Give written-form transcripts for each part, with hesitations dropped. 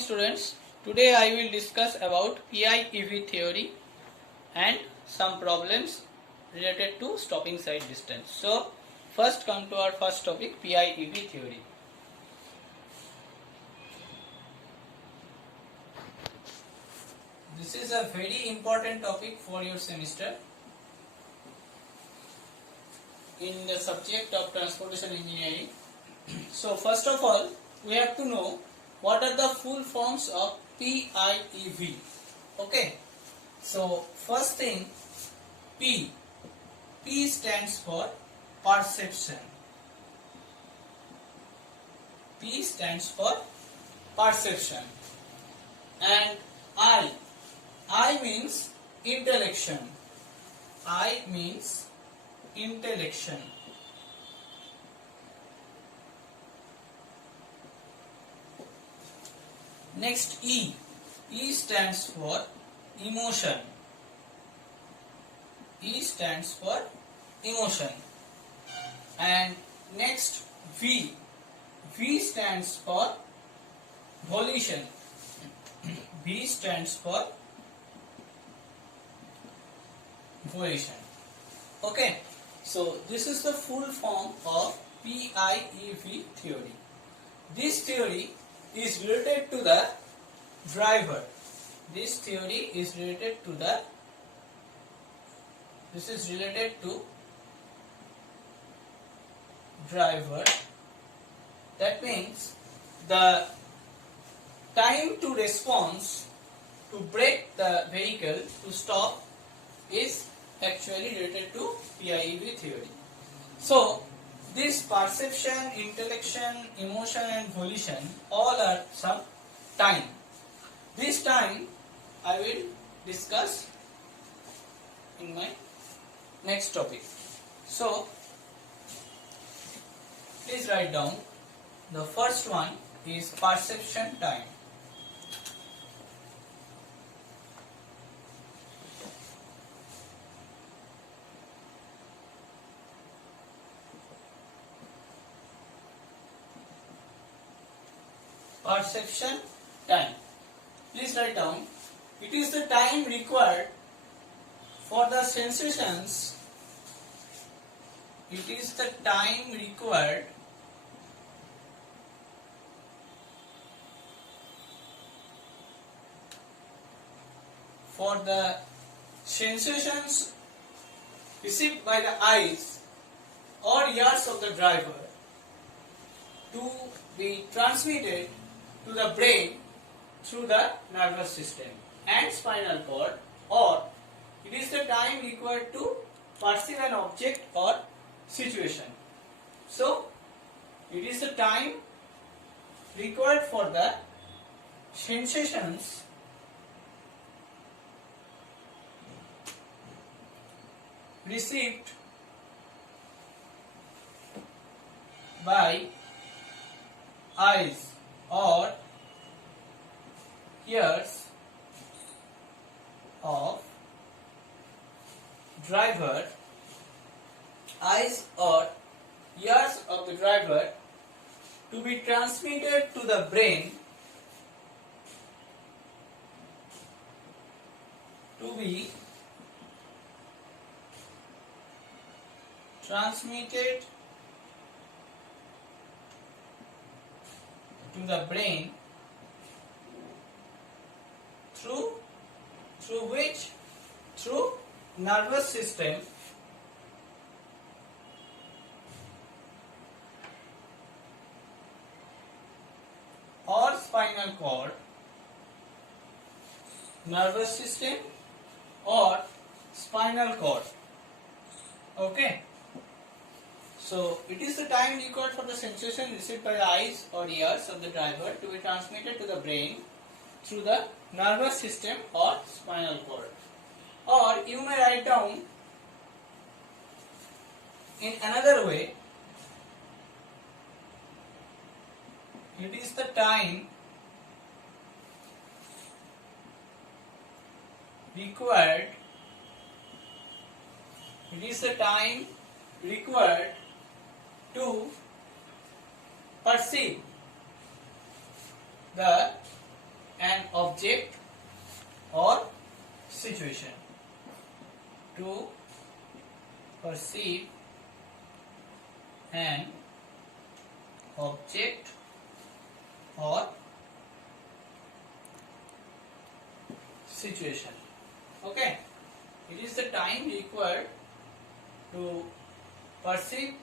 students. Today I will discuss about PIEV theory and some problems related to stopping sight distance. So first come to our first topic, PIEV theory. This is a very important topic for your semester in the subject of transportation engineering. So first of all, we have to know what are the full forms of PIEV. Okay. So first thing, P. P stands for perception. P stands for perception. And I. I means intellection. I means intellection. Next E. E stands for emotion. E stands for emotion. And next V. V stands for volition. V stands for volition. Okay. So this is the full form of PIEV theory. This theory is related to the driver. This theory is related to the driver. That means the time to response to brake the vehicle to stop is actually related to PIEV theory. So this perception, intellection, emotion and volition all are some time. This time I will discuss in my next topic. So please write down. The first one is perception time. Perception time. Please write down. It is the time required for the sensations. It is the time required for the sensations received by the eyes or ears of the driver to be transmitted to the brain through the nervous system and spinal cord, or it is the time required to perceive an object or situation. So it is the time required for the sensations received by eyes or ears of driver, eyes or ears of the driver to be transmitted to the brain, to be transmitted to the brain through nervous system or spinal cord, nervous system or spinal cord. Okay. So it is the time required for the sensation received by the eyes or ears of the driver to be transmitted to the brain through the nervous system or spinal cord. Or you may write down in another way, it is the time required to perceive the perceive an object or situation. Okay, it is the time required to perceive,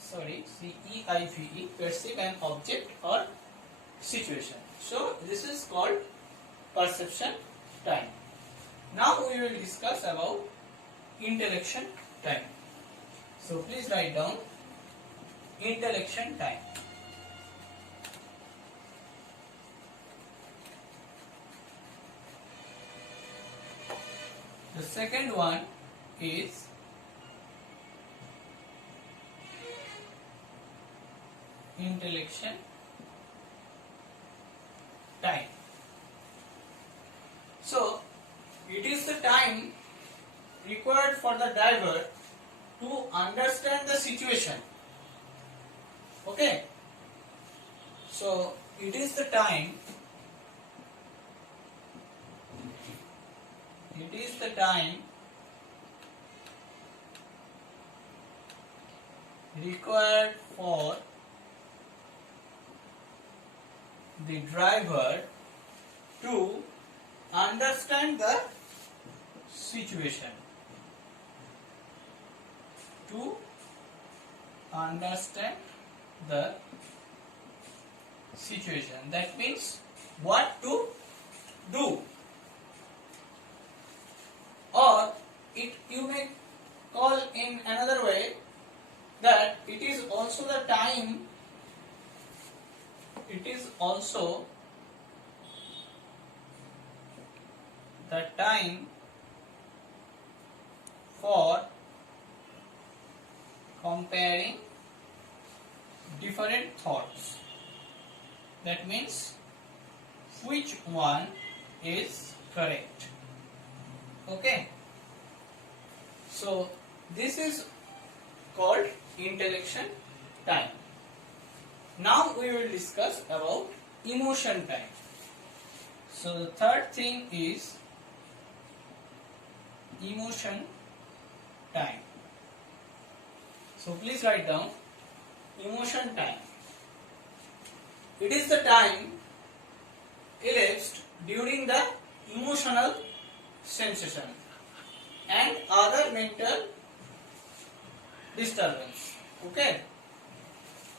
CEIVE, perceive an object or situation. So this is called perception time. Now we will discuss about intellection time. So please write down intellection time. The second one is intellection time. So it is the time required for the driver to understand the situation. Okay, so it is the time required for the driver to understand the situation. To understand the situation. That means what to do. Or you may call in another way that it is also the time. It is also the time for comparing different thoughts. That means which one is correct. Okay, so this is called intellection time. Now we will discuss about emotion time. So the third thing is emotion time. So please write down emotion time. It is the time elapsed during the emotional sensation and other mental disturbance. Okay,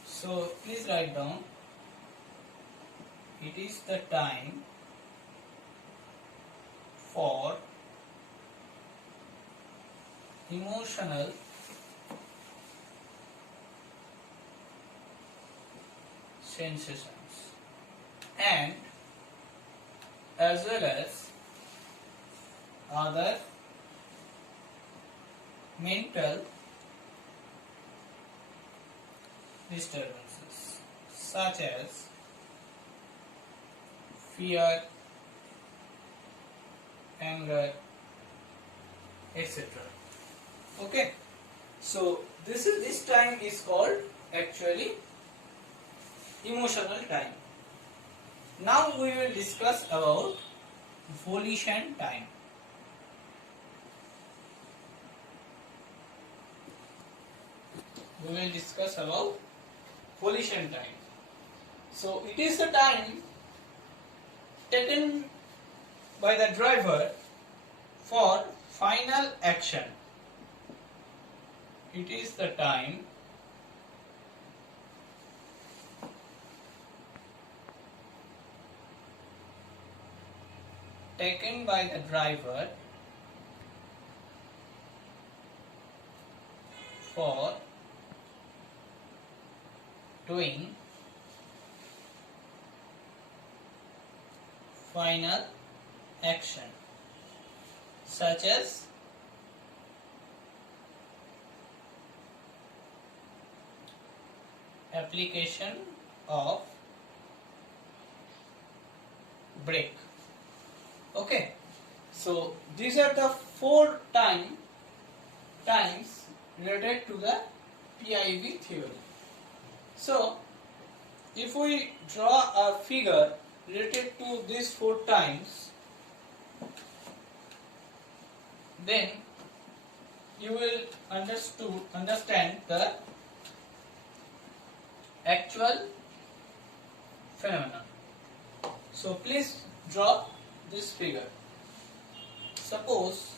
so please write down, it is the time for emotional sensations and as well as other mental disturbances such as fear, anger, etc. Okay, so this time is called actually emotional time. Now we will discuss about volition time. We will discuss about volition time. So it is the time taken by the driver for final action. It is the time taken by the driver for doing final action such as application of brake. Okay, so these are the four times related to the PIV theory. So if we draw a figure related to these four times, then you will understand the actual phenomenon. So please draw this figure. Suppose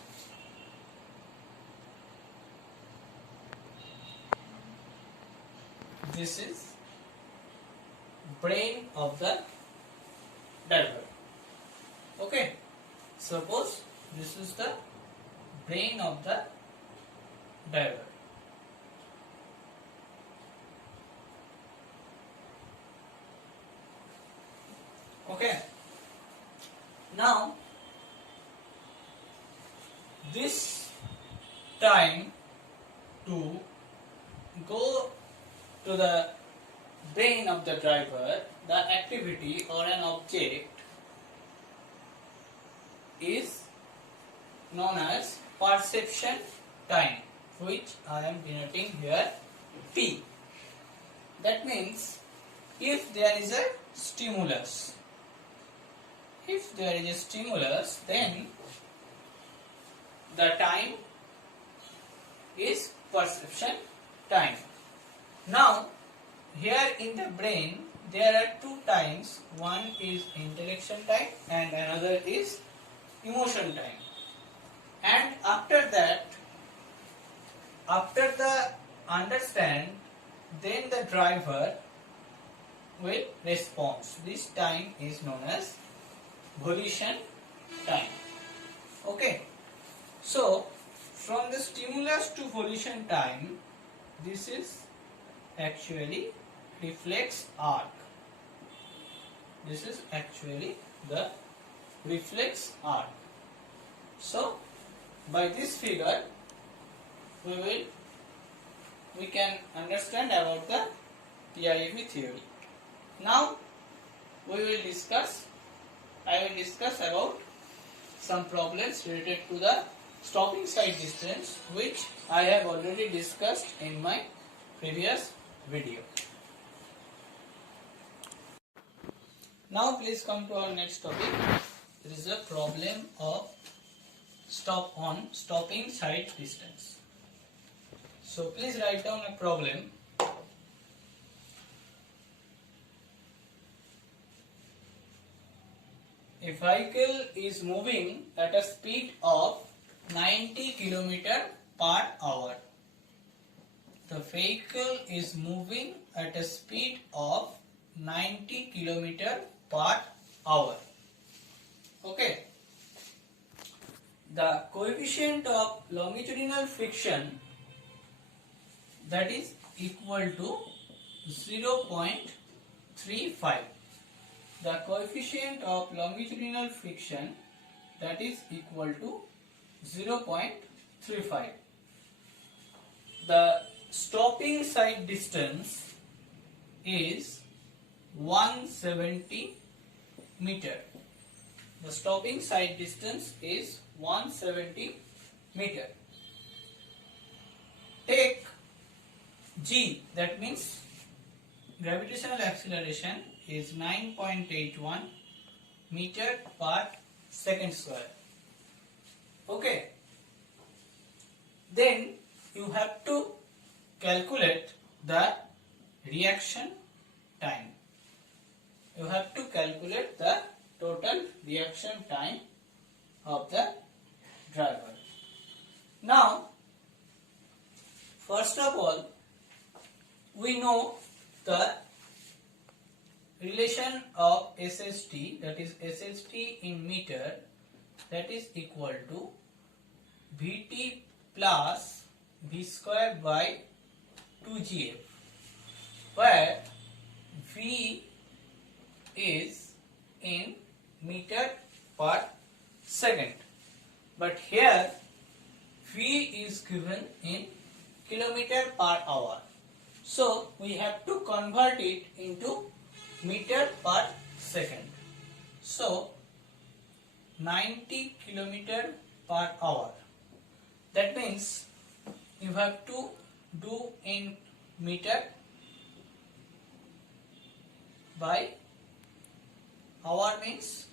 this is brain of the diver. Okay, suppose this is the brain of the diver. Okay, now this time to go to the brain of the driver, the activity or an object is known as perception time, which I am denoting here T. That means if there is a stimulus, then the time is perception time. Now here in the brain there are two times, one is intellection time and another is emotion time. And after that, after the understand, then the driver will respond. This time is known as volition time. Okay, so from the stimulus to volition time, this is actually reflex arc. This is actually the reflex arc. So by this figure we can understand about the TIV theory. Now I will discuss about some problems related to the stopping side distance, which I have already discussed in my previous video. Now please come to our next topic. There is a problem of stopping side distance. So please write down a problem. A vehicle is moving at a speed of 90 km per hour. The vehicle is moving at a speed of 90 km per hour. Okay. The coefficient of longitudinal friction, that is equal to 0.35. The coefficient of longitudinal friction, that is equal to 0.35. The stopping side distance is 170 meter. The stopping side distance is 170 meter. Take G, that means gravitational acceleration is 9.81 meter per second square. Okay. Then you have to calculate the reaction time. You have to calculate the total reaction time of the driver. Now, first of all, we know the relation of SST, that is SST in meter, that is equal to Vt plus V square by 2gf, where V is in meter per second, but here V is given in kilometer per hour. So we have to convert it into meter per second. So 90 kilometer per hour. That means you have to do in meter by hour, means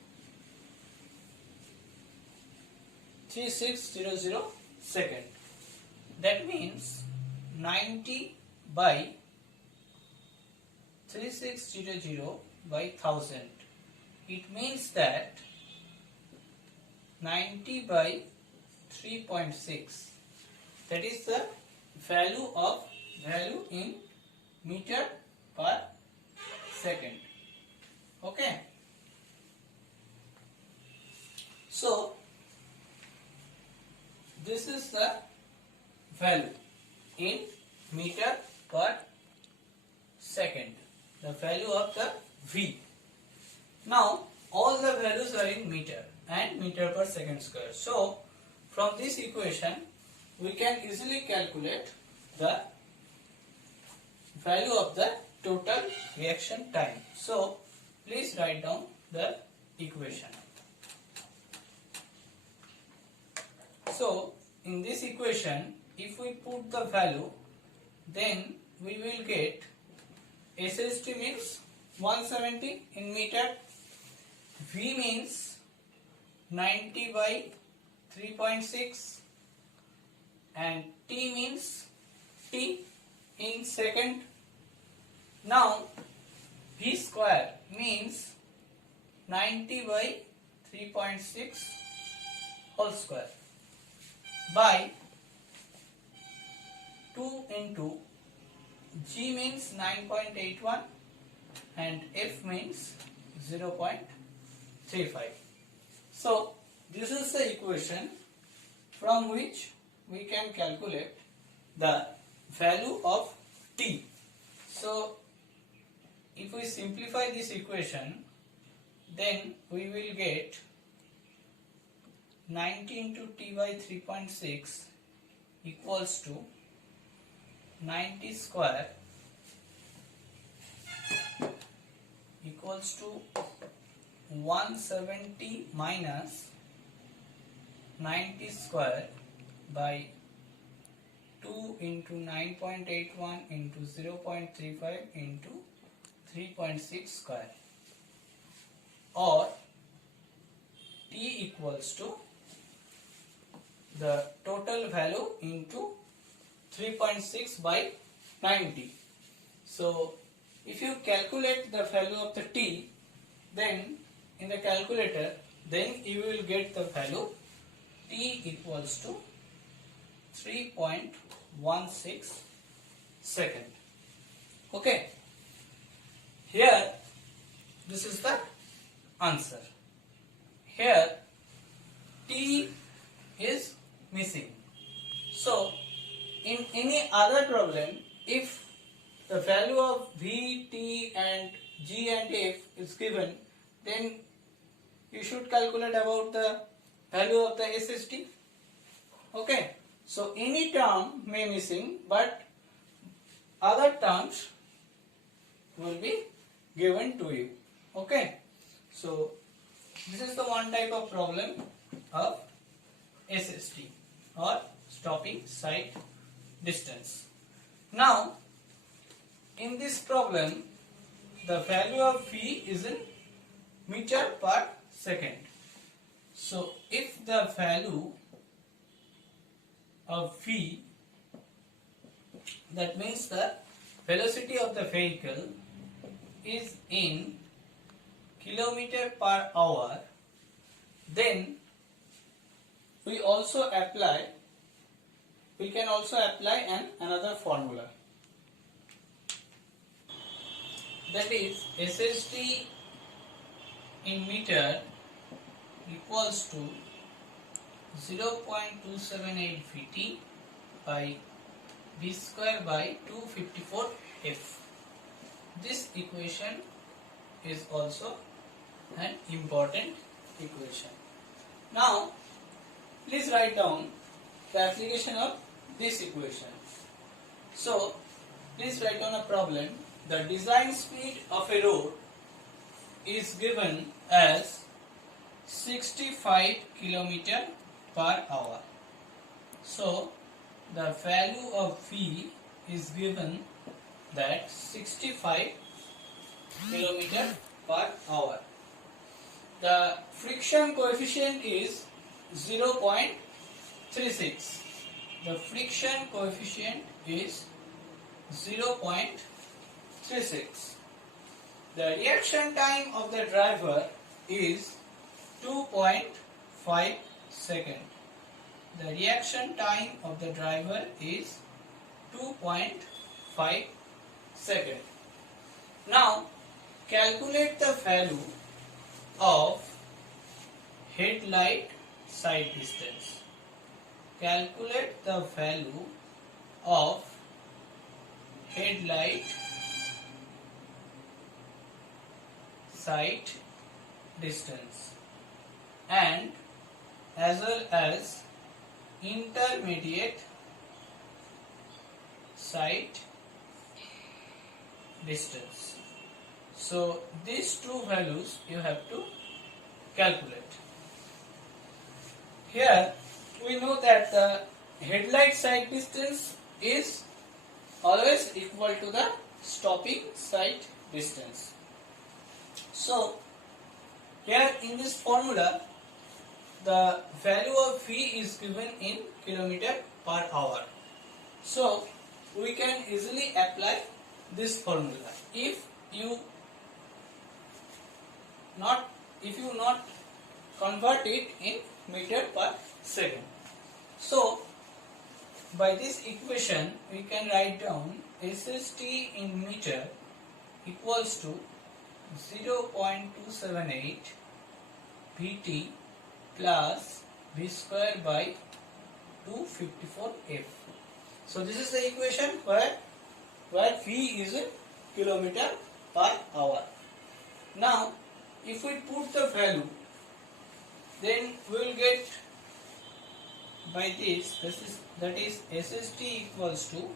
3600 second. That means 90 by 3600 by 1000. It means that 90 by 3.6. That is the value in meter per second. Okay. So this is the value in meter per second, the value of the V. Now all the values are in meter and meter per second square. So from this equation we can easily calculate the value of the total reaction time. So please write down the equation. So in this equation, if we put the value, then we will get SST means 170 in meter, V means 90 by 3.6, and T means T in second. Now V square means 90 by 3.6 whole square by 2 into G means 9.81 and F means 0.35. So this is the equation from which we can calculate the value of T. So if we simplify this equation, then we will get 90 into T by 3.6 equals to 90 square equals to 170 minus 90 square by 2 into 9.81 into 0.35 into 3.6 square, or T equals to the total value into 3.6 by 90. So if you calculate the value of the T, then in the calculator, then you will get the value T equals to 3.16 second. Okay. Here this is the answer. Here T is missing. So in any other problem, if the value of V, T and G and F is given, then you should calculate about the value of the SST. Okay. So any term may missing, but other terms will be given to you. Okay. So this is the one type of problem of SST, or stopping sight distance. Now in this problem, the value of V is in meter per second. So if the value of V, that means the velocity of the vehicle, is in kilometer per hour, then we can also apply another formula, that is SST in meter equals to 0.278 Vt by V square by 254 F. This equation is also an important equation. Now please write down the application of this equation. So please write down a problem. The design speed of a road is given as 65 km per hour. So the value of V is given that 65 km per hour. The friction coefficient is 0.5. 0.36. The friction coefficient is 0.36. The reaction time of the driver is 2.5 seconds. The reaction time of the driver is 2.5 seconds. Now calculate the value of headlight side distance. Calculate the value of headlight side distance and as well as intermediate side distance. So these two values you have to calculate. Here we know that the headlight side distance is always equal to the stopping side distance. So here in this formula the value of V is given in kilometer per hour. So we can easily apply this formula if you not convert it in meter per second. So by this equation we can write down SST in meter equals to 0.278 Vt plus V square by 254 F. So this is the equation where V is in kilometer per hour. Now if we put the value, then we will get by this that is SST equals to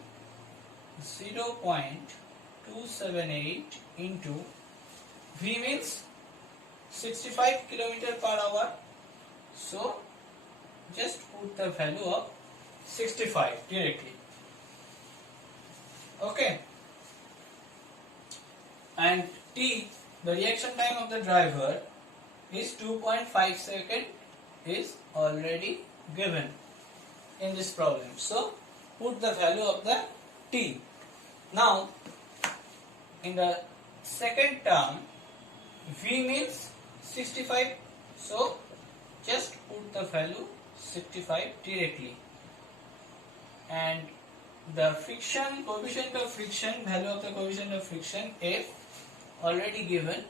0.278 into V means 65 km per hour. So just put the value of 65 directly. Okay. And T, the reaction time of the driver, is 2.5 seconds is already given in this problem. So put the value of the T. Now in the second term V means 65, so just put the value 65 directly, and the friction coefficient of friction, value of the coefficient of friction F already given,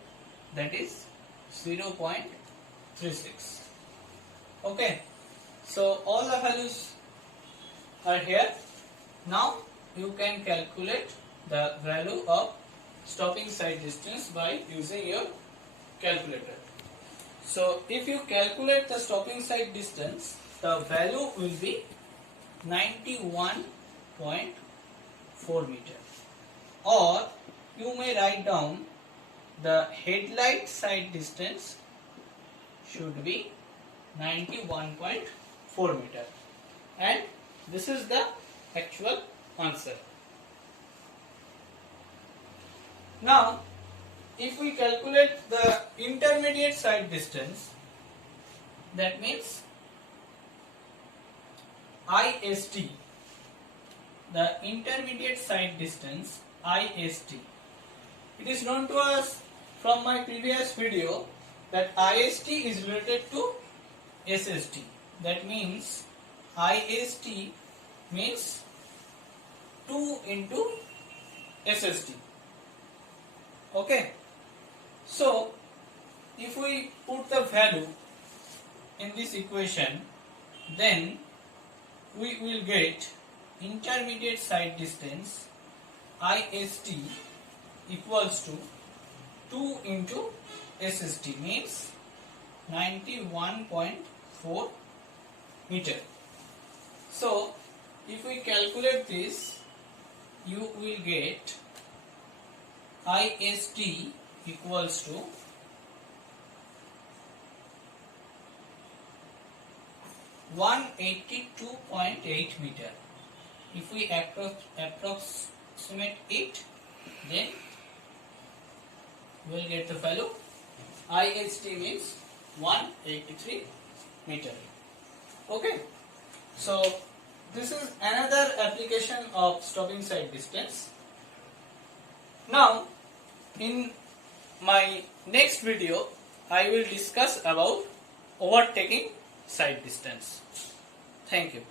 that is 0.36. Okay, so all the values are here. Now you can calculate the value of stopping side distance by using your calculator. So if you calculate the stopping side distance, the value will be 91.4 meter, or you may write down the headlight side distance should be 91.4 meter, and this is the actual answer. Now if we calculate the intermediate side distance, that means IST, the intermediate side distance IST. It is known to us from my previous video that IST is related to SST. That means IST means 2 into SST. Okay. So if we put the value in this equation, then we will get intermediate side distance IST equals to 2 into SST, means 91.4 meter. So if we calculate this, you will get IST equals to 182.8 meter. If we approximate it, then we will get the value. IST means 183 meter. Okay. So this is another application of stopping sight distance. Now in my next video I will discuss about overtaking sight distance. Thank you.